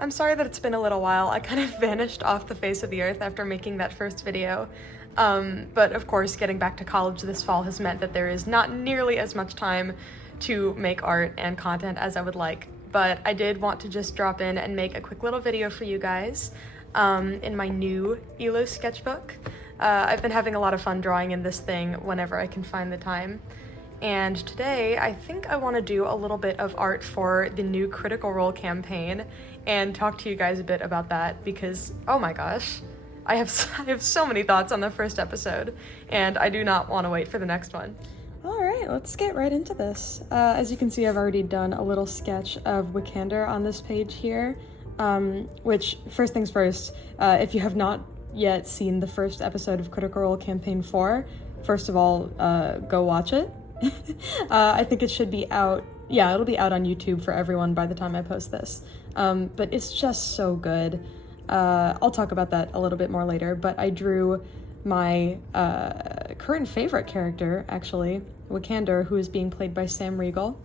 I'm sorry that it's been a little while. I kind of vanished off the face of the earth after making that first video. But of course, getting back to college this fall has meant that there is not nearly as much time to make art and content as I would like. But I did want to just drop in and make a quick little video for you guys in my new ELO sketchbook. I've been having a lot of fun drawing in this thing whenever I can find the time. And today, I think I want to do a little bit of art for the new Critical Role campaign and talk to you guys a bit about that because, oh my gosh, I have so many thoughts on the first episode, and I do not want to wait for the next one. All right, let's get right into this. As you can see, I've already done a little sketch of Wicander on this page here, which, first things first, if you have not yet seen the first episode of Critical Role Campaign 4, first of all, go watch it. I think it should be out, yeah, it'll be out on YouTube for everyone by the time I post this, but it's just so good. I'll talk about that a little bit more later, but I drew my current favorite character, actually, Wicander, who is being played by Sam Riegel.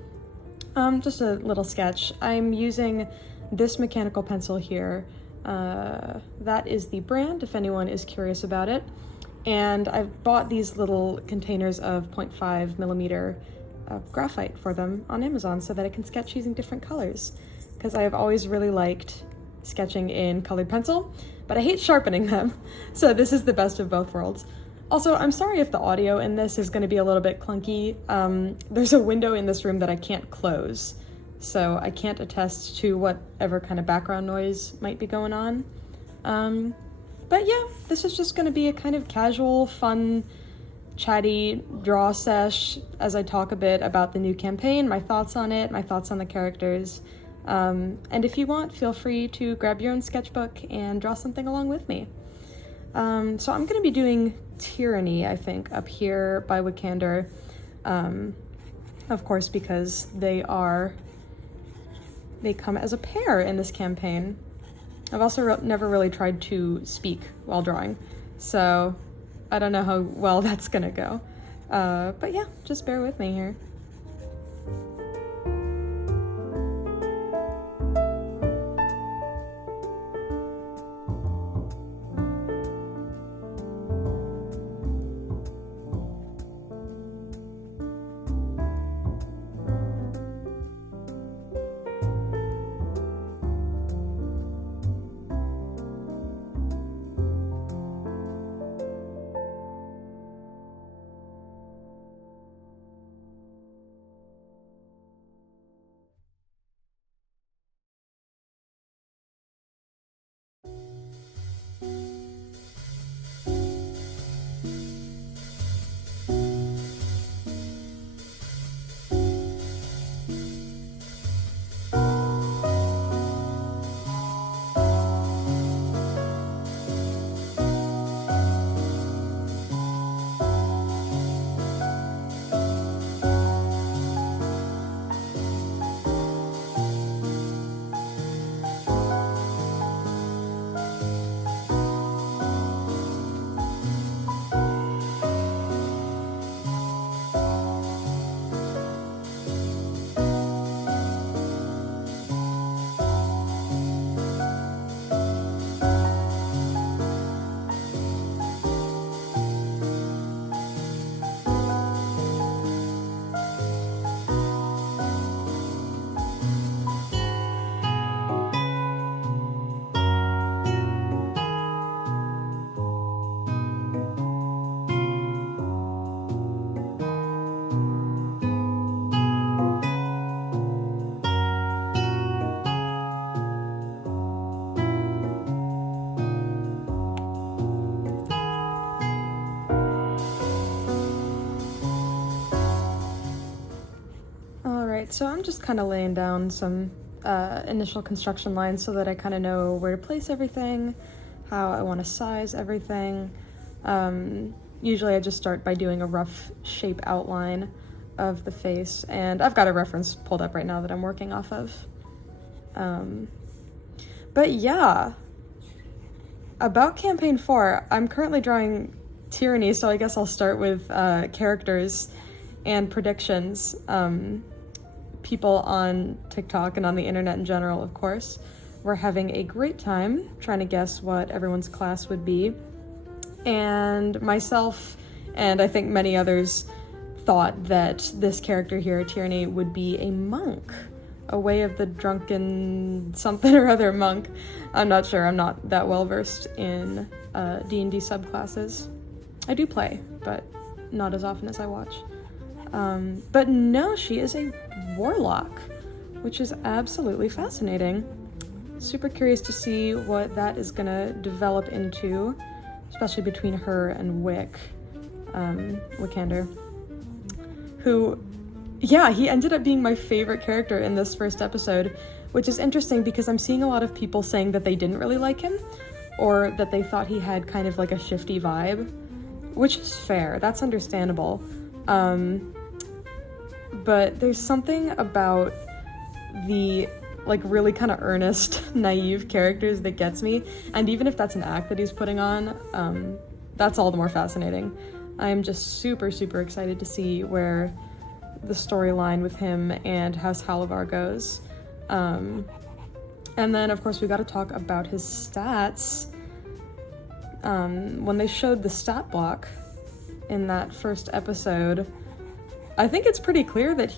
Just a little sketch. I'm using this mechanical pencil here. That is the brand, if anyone is curious about it. And I've bought these little containers of 0.5 millimeter graphite for them on Amazon so that I can sketch using different colors, because I have always really liked sketching in colored pencil, but I hate sharpening them, so this is the best of both worlds. Also, I'm sorry if the audio in this is going to be a little bit clunky. There's a window in this room that I can't close, so I can't attest to whatever kind of background noise might be going on. But yeah, this is just going to be a kind of casual, fun, chatty draw sesh as I talk a bit about the new campaign, my thoughts on it, my thoughts on the characters. And if you want, feel free to grab your own sketchbook and draw something along with me. So I'm going to be doing Tyranny, I think, up here by Wicander. Of course, because they come as a pair in this campaign. I've also never really tried to speak while drawing, so I don't know how well that's gonna go. But yeah, just bear with me here. So I'm just kind of laying down some initial construction lines so that I kind of know where to place everything, how I want to size everything. Usually I just start by doing a rough shape outline of the face, and I've got a reference pulled up right now that I'm working off of. But yeah, about Campaign 4, I'm currently drawing Tyranny, so I guess I'll start with characters and predictions. People on TikTok and on the internet in general, of course, were having a great time trying to guess what everyone's class would be. And myself, and I think many others, thought that this character here, Tyranny, would be a monk. A Way of the Drunken something or other monk. I'm not sure, I'm not that well versed in D&D subclasses. I do play, but not as often as I watch. But no, she is a warlock, which is absolutely fascinating. Super curious to see what that is gonna develop into, especially between her and Wicander, who, yeah, he ended up being my favorite character in this first episode, which is interesting because I'm seeing a lot of people saying that they didn't really like him, or that they thought he had kind of like a shifty vibe, which is fair, that's understandable. But there's something about the like really kind of earnest, naive characters that gets me, and even if that's an act that he's putting on, that's all the more fascinating. I am just super, super excited to see where the storyline with him and House Halavar goes. And then, of course, we got to talk about his stats. When they showed the stat block in that first episode, I think it's pretty clear that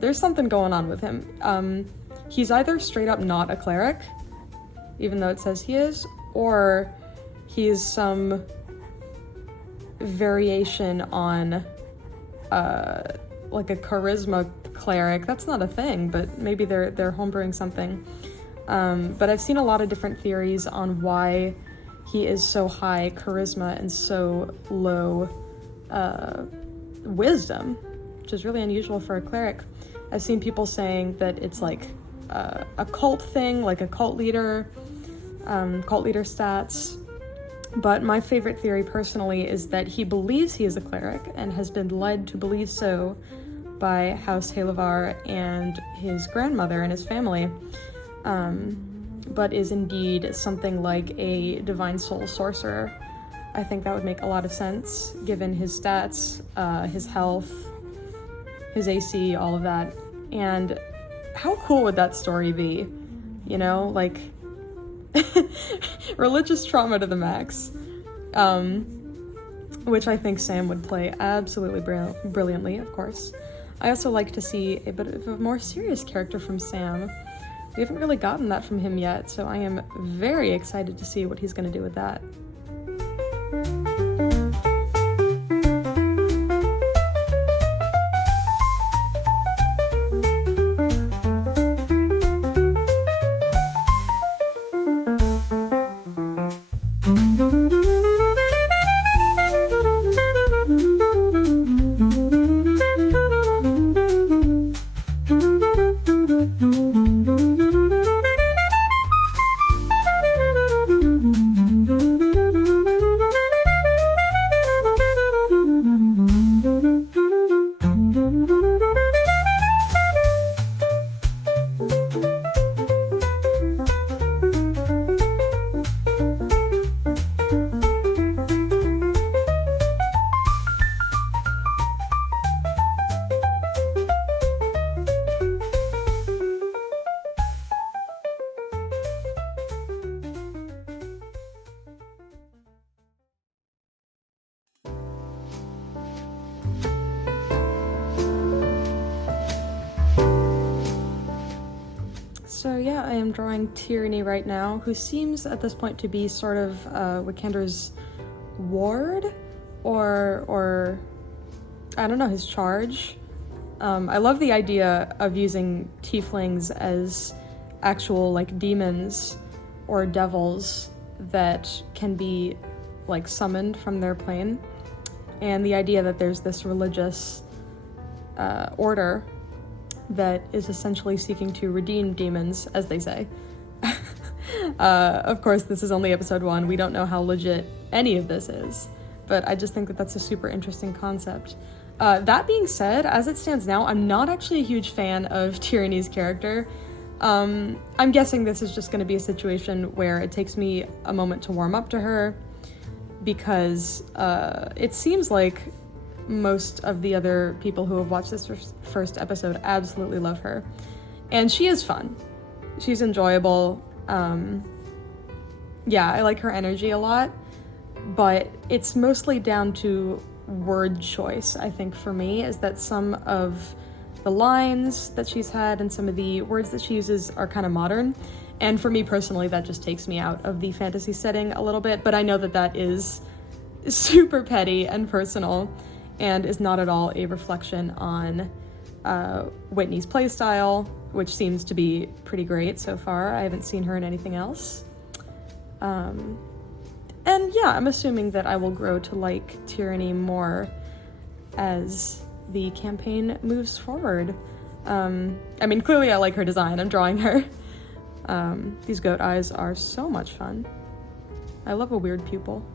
there's something going on with him. He's either straight up not a cleric, even though it says he is, or he's some variation on like a charisma cleric. That's not a thing, but maybe they're homebrewing something. But I've seen a lot of different theories on why he is so high charisma and so low wisdom, which is really unusual for a cleric. I've seen people saying that it's like a cult thing, like a cult leader stats. But my favorite theory personally is that he believes he is a cleric and has been led to believe so by House Halavar and his grandmother and his family, but is indeed something like a divine soul sorcerer. I think that would make a lot of sense given his stats, his health, his AC, all of that. And how cool would that story be? You know, like religious trauma to the max, which I think Sam would play absolutely brilliantly, of course. I also like to see a bit of a more serious character from Sam. We haven't really gotten that from him yet, so I am very excited to see what he's going to do with that. So yeah, I am drawing Tyranny right now, who seems at this point to be sort of Wicander's ward, or I don't know, his charge. I love the idea of using tieflings as actual like demons or devils that can be like summoned from their plane, and the idea that there's this religious order that is essentially seeking to redeem demons, as they say. Of course, this is only episode 1. We don't know how legit any of this is, but I just think that that's a super interesting concept. That being said, as it stands now, I'm not actually a huge fan of Tyranny's character. I'm guessing this is just going to be a situation where it takes me a moment to warm up to her, because it seems like most of the other people who have watched this first episode absolutely love her. And she is fun. She's enjoyable. Yeah, I like her energy a lot, but it's mostly down to word choice, I think, for me, is that some of the lines that she's had and some of the words that she uses are kind of modern. And for me personally, that just takes me out of the fantasy setting a little bit, but I know that that is super petty and personal and is not at all a reflection on Whitney's playstyle, which seems to be pretty great so far. I haven't seen her in anything else. And yeah, I'm assuming that I will grow to like Tyranny more as the campaign moves forward. I mean, clearly I like her design. I'm drawing her. These goat eyes are so much fun. I love a weird pupil.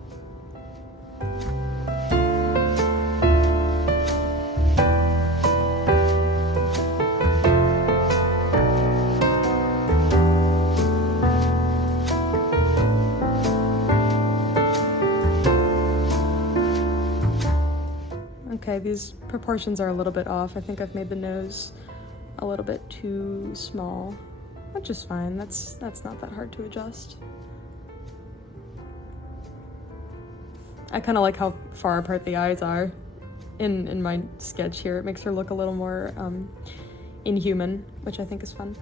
Okay, these proportions are a little bit off. I think I've made the nose a little bit too small, which is fine. That's not that hard to adjust. I kind of like how far apart the eyes are in my sketch here. It makes her look a little more inhuman, which I think is fun.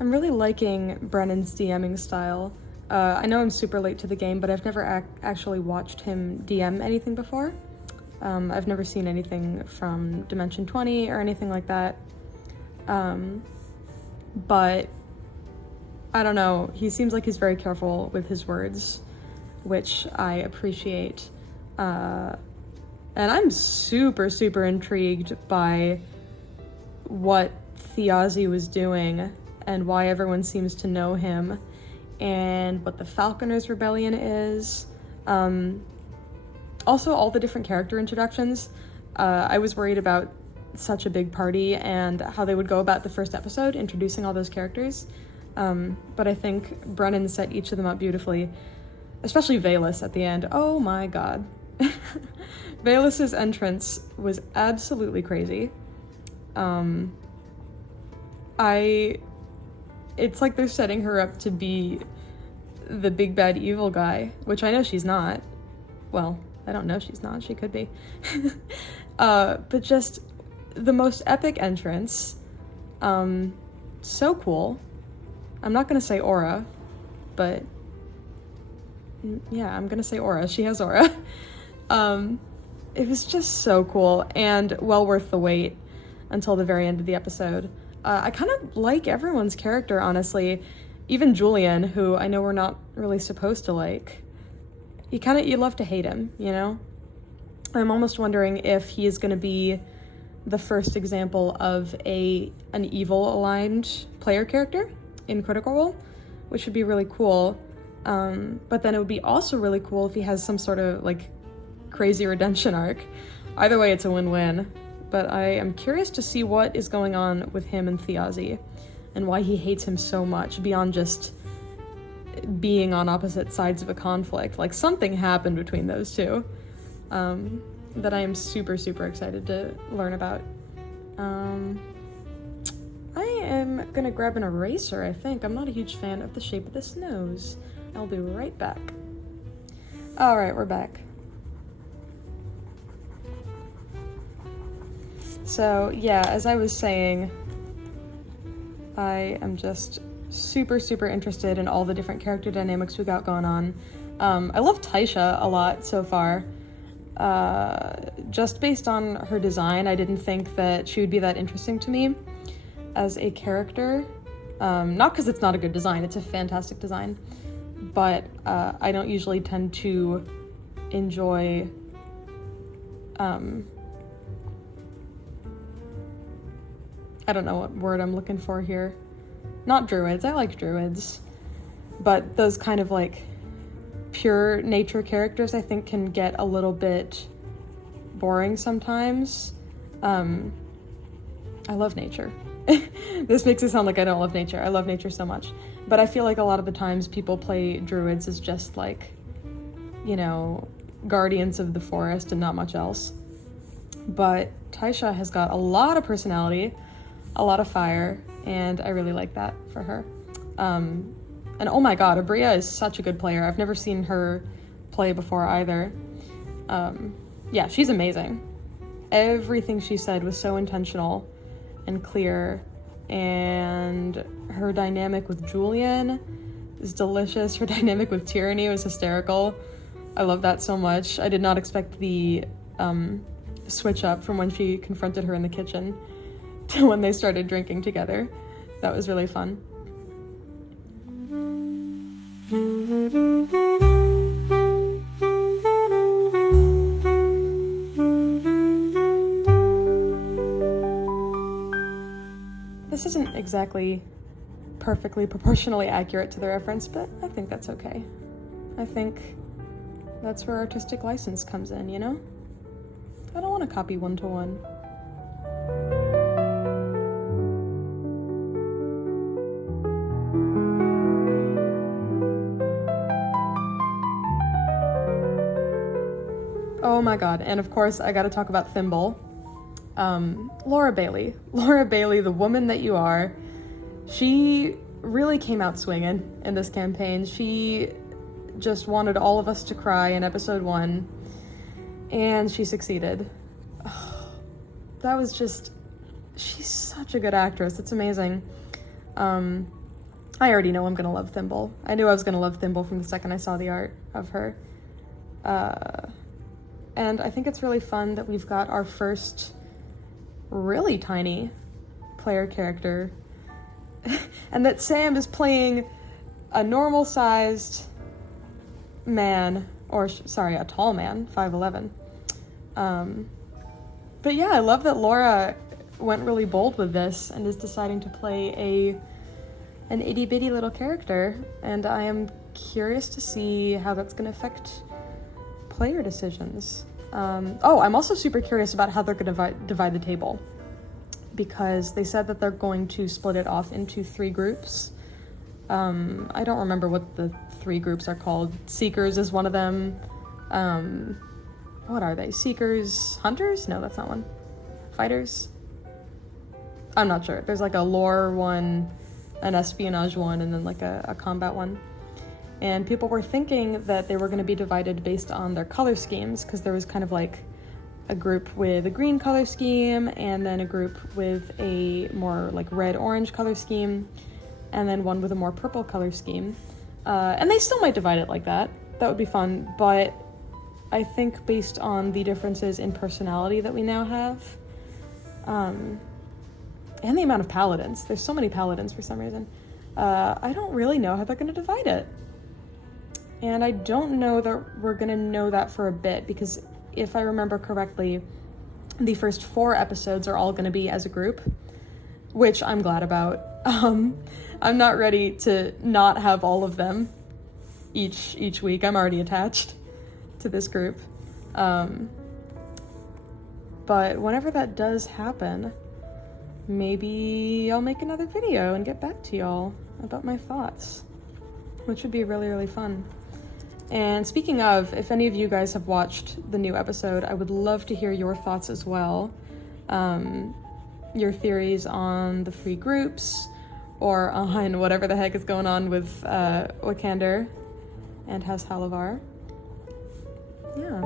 I'm really liking Brennan's DMing style. I know I'm super late to the game, but I've never actually watched him DM anything before. I've never seen anything from Dimension 20 or anything like that. But I don't know, he seems like he's very careful with his words, which I appreciate. And I'm super, super intrigued by what Thiazi was doing and why everyone seems to know him, and what the Falconers Rebellion is. Also, all the different character introductions. I was worried about such a big party and how they would go about the first episode, introducing all those characters. But I think Brennan set each of them up beautifully, especially Valus at the end. Oh my god. Valus's entrance was absolutely crazy. It's like they're setting her up to be the big bad evil guy, which I know she's not. Well, I don't know she's not, she could be. But just the most epic entrance. So cool. I'm not gonna say aura, but yeah, I'm gonna say aura. She has aura. It was just so cool and well worth the wait until the very end of the episode. I kind of like everyone's character, honestly. Even Julian, who I know we're not really supposed to like. You love to hate him, you know? I'm almost wondering if he is going to be the first example of an evil-aligned player character in Critical Role, which would be really cool. But then it would be also really cool if he has some sort of, like, crazy redemption arc. Either way, it's a win-win. But I am curious to see what is going on with him and Thiazi, and why he hates him so much, beyond just being on opposite sides of a conflict. Like, something happened between those two, that I am super, super excited to learn about. I am gonna grab an eraser, I think. I'm not a huge fan of the shape of this nose. I'll be right back. Alright, we're back. So, yeah, as I was saying, I am just super, super interested in all the different character dynamics we got going on. I love Taisha a lot so far. just based on her design, I didn't think that she would be that interesting to me as a character. Not because it's not a good design, it's a fantastic design, but I don't usually tend to enjoy I don't know what word I'm looking for here. Not druids, I like druids, but those kind of like pure nature characters I think can get a little bit boring sometimes. I love nature. This makes it sound like I don't love nature. I love nature so much. But I feel like a lot of the times people play druids as just like, you know, guardians of the forest and not much else. But Taisha has got a lot of personality, a lot of fire, and I really like that for her. And oh my god, Abria is such a good player. I've never seen her play before either. Yeah, she's amazing. Everything she said was so intentional and clear, and her dynamic with Julian is delicious. Her dynamic with Tyranny was hysterical. I love that so much. I did not expect the switch up from when she confronted her in the kitchen to when they started drinking together. That was really fun. This isn't exactly perfectly proportionally accurate to the reference, but I think that's okay. I think that's where artistic license comes in, you know? I don't want to copy one-to-one. Oh my god, and of course I gotta talk about Thimble. Laura Bailey. Laura Bailey, the woman that you are, she really came out swinging in this campaign. She just wanted all of us to cry in episode 1, and she succeeded. Oh, that was just... she's such a good actress. It's amazing. I already know I'm gonna love Thimble. I knew I was gonna love Thimble from the second I saw the art of her. And I think it's really fun that we've got our first really tiny player character and that Sam is playing a normal-sized man, or a tall man, 5'11". But yeah, I love that Laura went really bold with this and is deciding to play an itty-bitty little character, and I am curious to see how that's going to affect player decisions. I'm also super curious about how they're going to divide the table, because they said that they're going to split it off into 3 groups. I don't remember what the 3 groups are called. Seekers is one of them. What are they? Seekers? Hunters? No, that's not one. Fighters? I'm not sure. There's like a lore one, an espionage one, and then like a combat one. And people were thinking that they were going to be divided based on their color schemes, because there was kind of like a group with a green color scheme, and then a group with a more like red-orange color scheme, and then one with a more purple color scheme. And they still might divide it like that. That would be fun, but I think based on the differences in personality that we now have, and the amount of paladins, there's so many paladins for some reason, I don't really know how they're going to divide it. And I don't know that we're going to know that for a bit, because if I remember correctly, the first 4 episodes are all going to be as a group, which I'm glad about. I'm not ready to not have all of them each week. I'm already attached to this group. But whenever that does happen, maybe I'll make another video and get back to y'all about my thoughts, which would be really, really fun. And speaking of, if any of you guys have watched the new episode, I would love to hear your thoughts as well. Your theories on the 3 groups, or on whatever the heck is going on with Wicander and House Halavar. Yeah.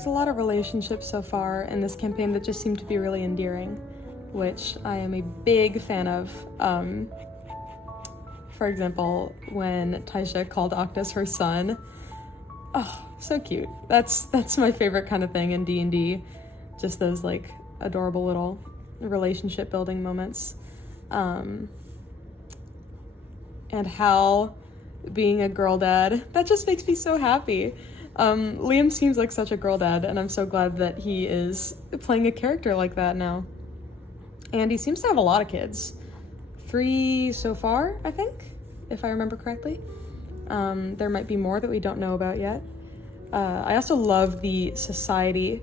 there's a lot of relationships so far in this campaign that just seem to be really endearing, which I am a big fan of. For example, when Taisha called Octus her son. Oh, so cute. That's my favorite kind of thing in D&D. Just those, like, adorable little relationship building moments. And Hal being a girl dad, that just makes me so happy. Liam seems like such a girl dad, and I'm so glad that he is playing a character like that now. And he seems to have a lot of kids. 3 so far, I think, if I remember correctly. There might be more that we don't know about yet. I also love the society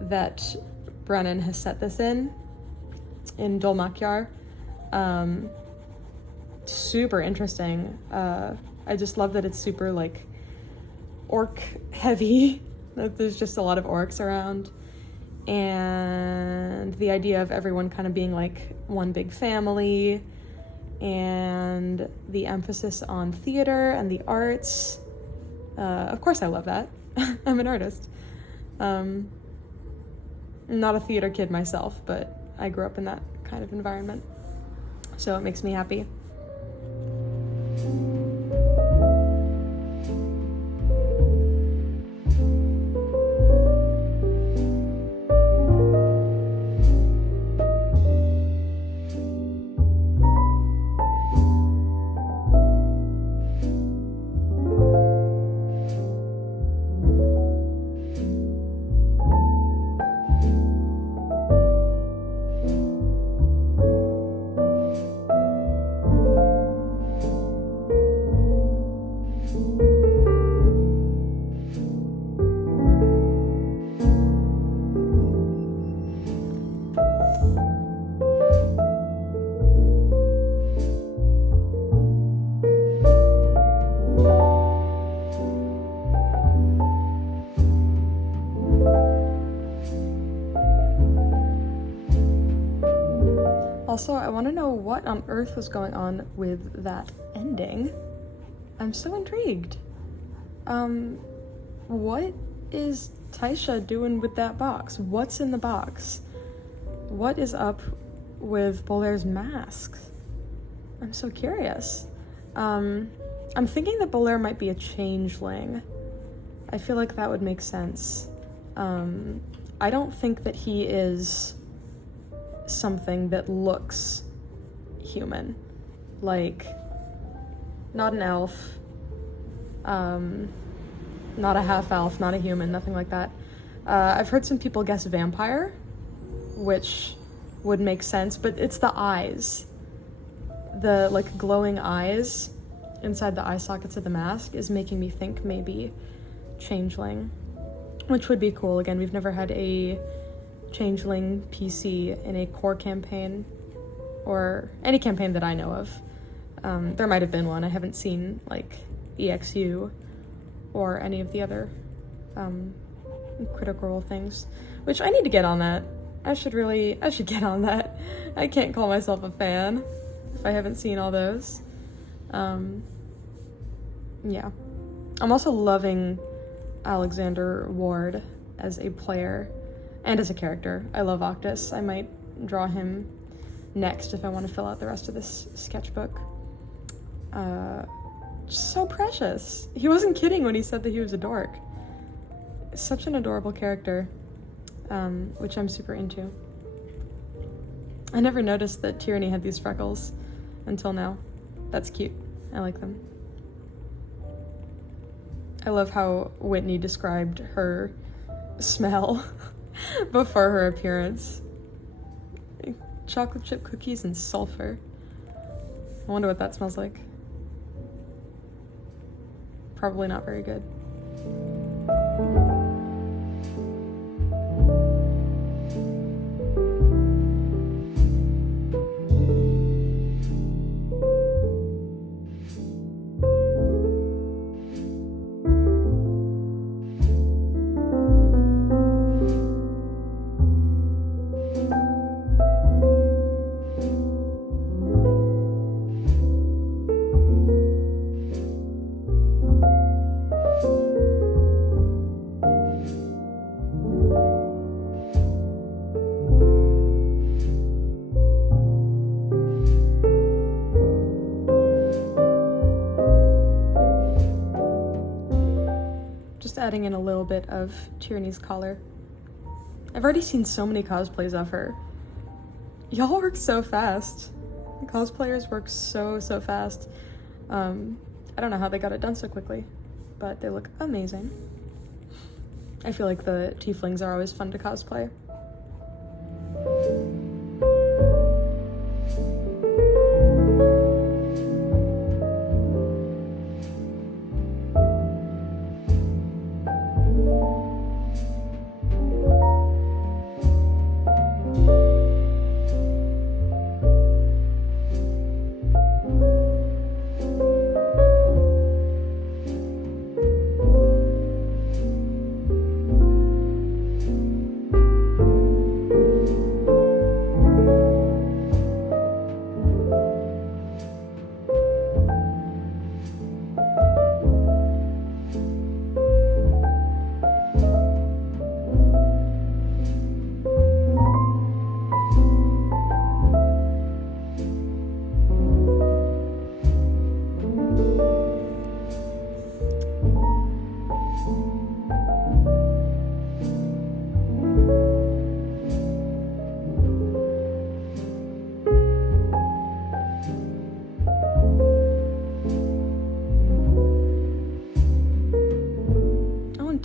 that Brennan has set this in Dol Makyar. Super interesting. I just love that it's super, like, orc heavy, that there's just a lot of orcs around, and the idea of everyone kind of being like one big family, and the emphasis on theater and the arts. Of course I love that. I'm an artist. I'm not a theater kid myself, but I grew up in that kind of environment, so it makes me happy. Also, I want to know what on earth was going on with that ending. I'm so intrigued. What is Taisha doing with that box? What's in the box? What is up with Bolaire's mask? I'm so curious. I'm thinking that Bolaire might be a changeling. I feel like that would make sense. I don't think that he is something that looks human. Like, not an elf, not a half-elf, not a human, nothing like that. I've heard some people guess vampire, which would make sense, but it's the eyes. The, like, glowing eyes inside the eye sockets of the mask is making me think maybe changeling, which would be cool. Again, we've never had a changeling PC in a core campaign, or any campaign that I know of. There might have been one. I haven't seen, like, EXU or any of the other Critical Role things, which I need to get on that. I should get on that. I can't call myself a fan if I haven't seen all those. Yeah. I'm also loving Alexander Ward as a player and as a character. I love Octus. I might draw him next if I want to fill out the rest of this sketchbook. So precious. He wasn't kidding when he said that he was a dork. Such an adorable character, which I'm super into. I never noticed that Tyranny had these freckles until now. That's cute. I like them. I love how Whitney described her smell before her appearance. Chocolate chip cookies and sulfur. I wonder what that smells like. Probably not very good. adding in a little bit of Tyranny's collar. I've already seen so many cosplays of her. Y'all work so fast. The cosplayers work so fast. I don't know how they got it done so quickly, but they look amazing. I feel like the tieflings are always fun to cosplay.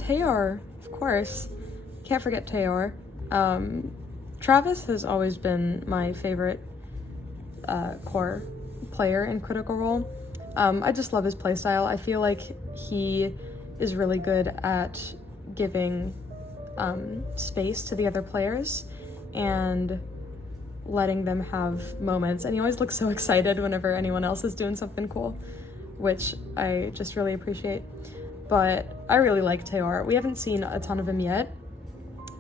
Tayor, of course. Can't forget Tayor. Travis has always been my favorite core player in Critical Role. I just love his playstyle. I feel like he is really good at giving space to the other players and letting them have moments. And he always looks so excited whenever anyone else is doing something cool, which I just really appreciate. But I really like Tayor. We haven't seen a ton of him yet,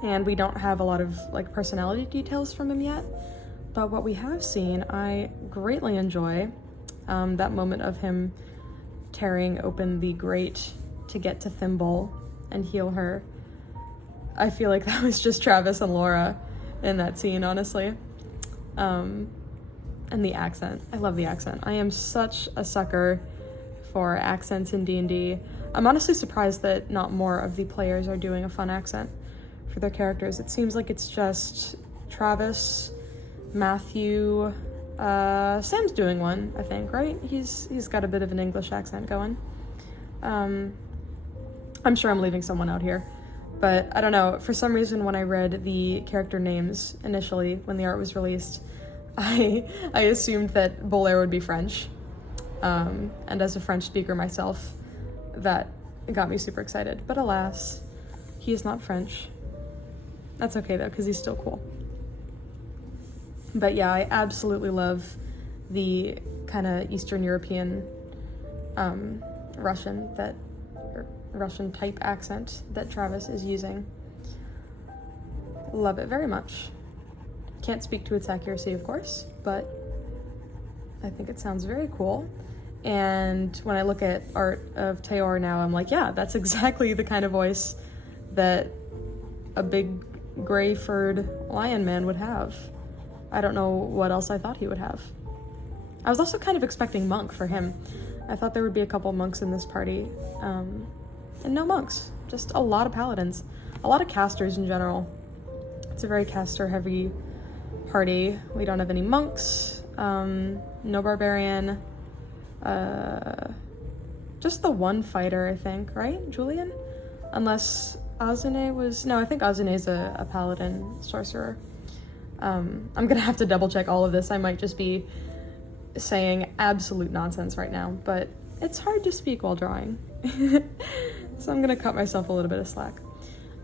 and we don't have a lot of like personality details from him yet. But what we have seen, I greatly enjoy. That moment of him tearing open the grate to get to Thimble and heal her. I feel like that was just Travis and Laura in that scene, honestly. And the accent. I love the accent. I am such a sucker for accents in D&D. I'm honestly surprised that not more of the players are doing a fun accent for their characters. It seems like it's just Travis, Matthew, Sam's doing one, I think, right? He's got a bit of an English accent going. I'm sure I'm leaving someone out here, but I don't know. For some reason, when I read the character names initially, when the art was released, I assumed that Bolaire would be French. And as a French speaker myself, that got me super excited. But alas, he is not French. That's okay though, because he's still cool. But yeah, I absolutely love the kind of Eastern European Russian type accent that Travis is using. Love it very much. Can't speak to its accuracy, of course, but I think it sounds very cool. And when I look at art of Tayor now, I'm like, yeah, that's exactly the kind of voice that a big gray furred lion man would have. I don't know what else I thought he would have. I was also kind of expecting monk for him. I thought there would be a couple monks in this party, and no monks, just a lot of paladins, a lot of casters in general. It's a very caster heavy party. We don't have any monks, no barbarian, just the one fighter, I think, right? Julian? Unless Azune was... No, I think Azune's a paladin sorcerer. I'm gonna have to double check all of this. I might just be saying absolute nonsense right now, but it's hard to speak while drawing. So I'm gonna cut myself a little bit of slack.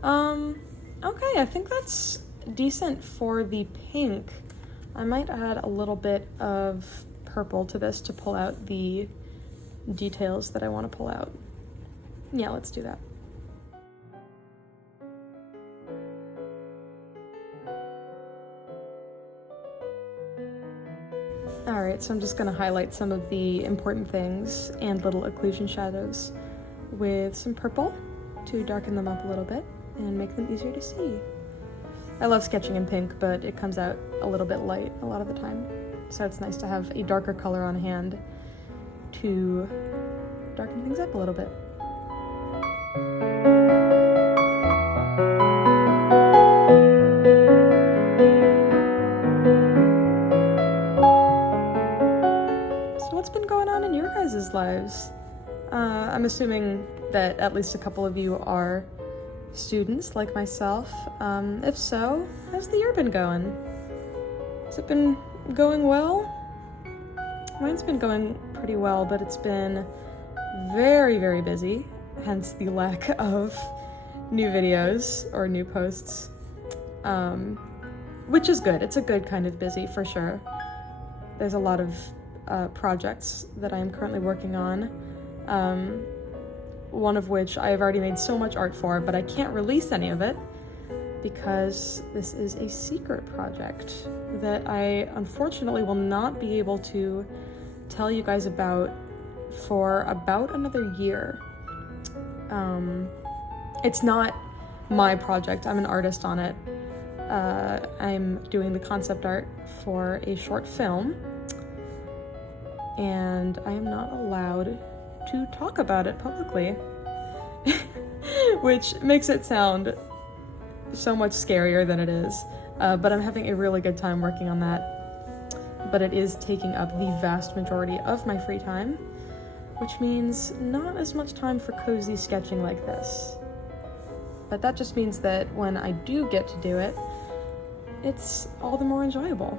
Okay, I think that's decent for the pink. I might add a little bit of purple to this to pull out the details that I want to pull out. Yeah, let's do that. Alright, so I'm just going to highlight some of the important things and little occlusion shadows with some purple to darken them up a little bit and make them easier to see. I love sketching in pink, but it comes out a little bit light a lot of the time. So it's nice to have a darker color on hand to darken things up a little bit. guys' lives? I'm assuming that at least a couple of you are students like myself. If so, how's the year been going? Has it been going well? Mine's been going pretty well, but it's been very, very busy, hence the lack of new videos or new posts, which is good. It's a good kind of busy for sure. There's a lot of projects that I am currently working on, one of which I have already made so much art for, but I can't release any of it because this is a secret project that I unfortunately will not be able to tell you guys about for about another year. It's not my project. I'm an artist on it. I'm doing the concept art for a short film, and I am not allowed to talk about it publicly, which makes it sound so much scarier than it is. But I'm having a really good time working on that. But it is taking up the vast majority of my free time, which means not as much time for cozy sketching like this. But that just means that when I do get to do it, it's all the more enjoyable.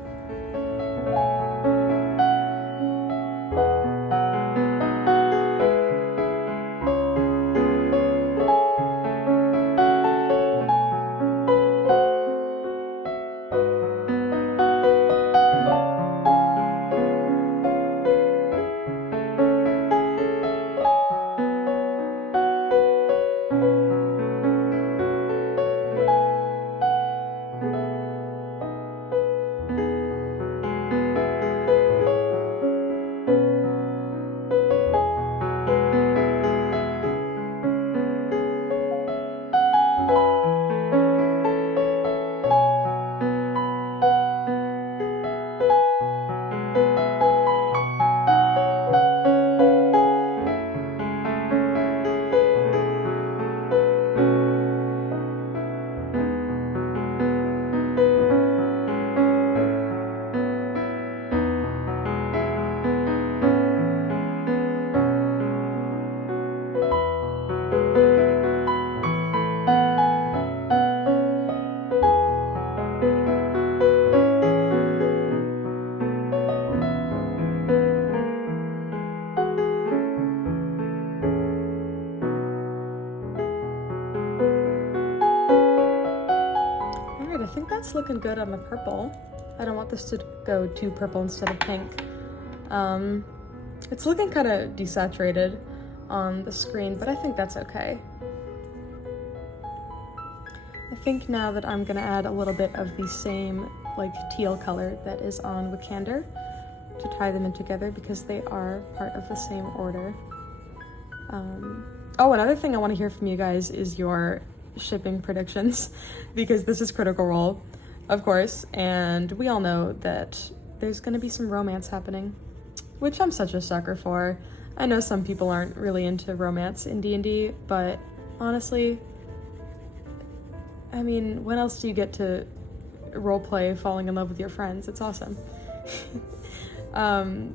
I think that's looking good on the purple. I don't want this to go too purple instead of pink. It's looking kind of desaturated on the screen, but I think that's okay. I think now that I'm gonna add a little bit of the same like teal color that is on Wicander to tie them in together because they are part of the same order. Oh, another thing I want to hear from you guys is your shipping predictions, because this is Critical Role, of course, and we all know that there's going to be some romance happening, which I'm such a sucker for. I know some people aren't really into romance in D&D, but honestly, I mean, when else do you get to roleplay falling in love with your friends? It's awesome.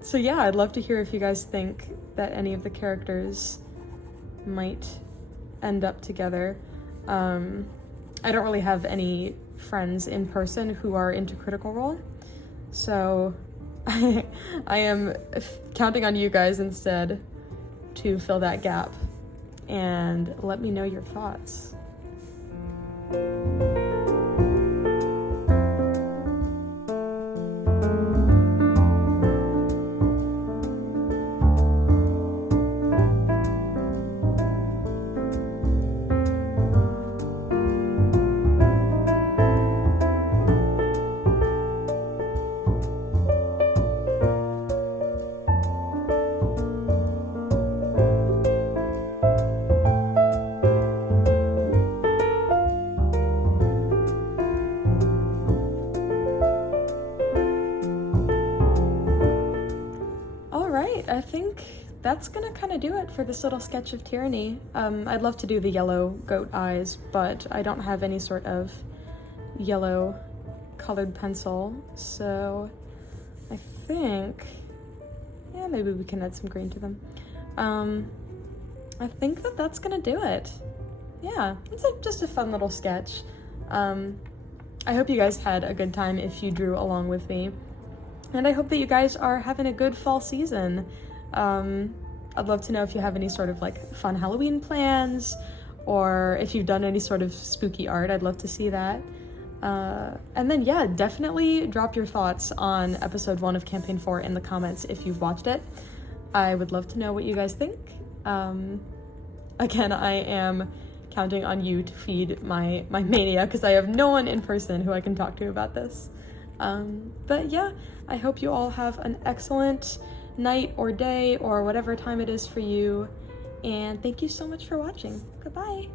So yeah, I'd love to hear if you guys think that any of the characters might end up together. I don't really have any friends in person who are into Critical Role, so I am counting on you guys instead to fill that gap and let me know your thoughts. I think that's gonna kind of do it for this little sketch of Tyranny. I'd love to do the yellow goat eyes, but I don't have any sort of yellow colored pencil, so I think, yeah, maybe we can add some green to them. I think that's gonna do it. Yeah, it's just a fun little sketch. I hope you guys had a good time if you drew along with me. And I hope that you guys are having a good fall season. I'd love to know if you have any sort of like fun Halloween plans, or if you've done any sort of spooky art. I'd love to see that. And then yeah, definitely drop your thoughts on episode 1 of Campaign 4 in the comments if you've watched it. I would love to know what you guys think. Again, I am counting on you to feed my mania, because I have no one in person who I can talk to about this. But yeah, I hope you all have an excellent night or day or whatever time it is for you, and thank you so much for watching. Goodbye.